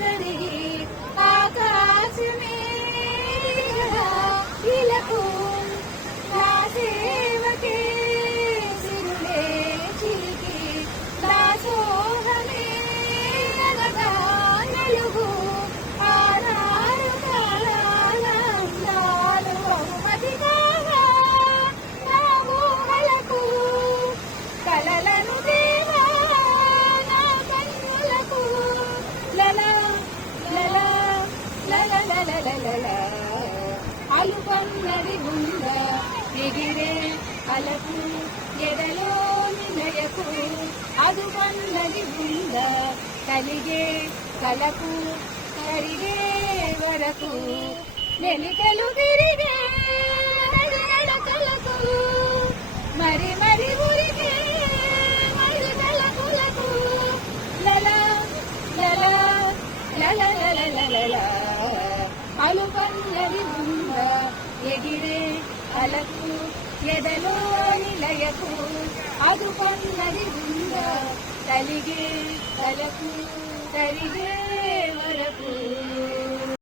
కరిగి ఆకాశమే ఇలకు నా సేవకే సిరులే చిలికి నా సోహమే అనగా నలుగు ఆనారు కాలాలు బహుమతి కాగా నా ఊహలకు కలలను దేవా నా కన్నులకు లలా లలా లలా లలా లలా అలుపన్నది ఉంద ఎగిరే అలకు ఎదలో నిలయకు అదుపన్నది ఉంద కలిగే కలకు కరిగే వరకు మెలికలు తిరిగే నడకలకు మరి మరి ఉరిగే మరి తలకులకు లలా లలా లలా లలా లలా అలుపన్నది ఉంద ఎగిరే అలకు ఎదలో నిలయకు అదుపన్నది ఉంద కలిగే కలకు కరిగే వరకు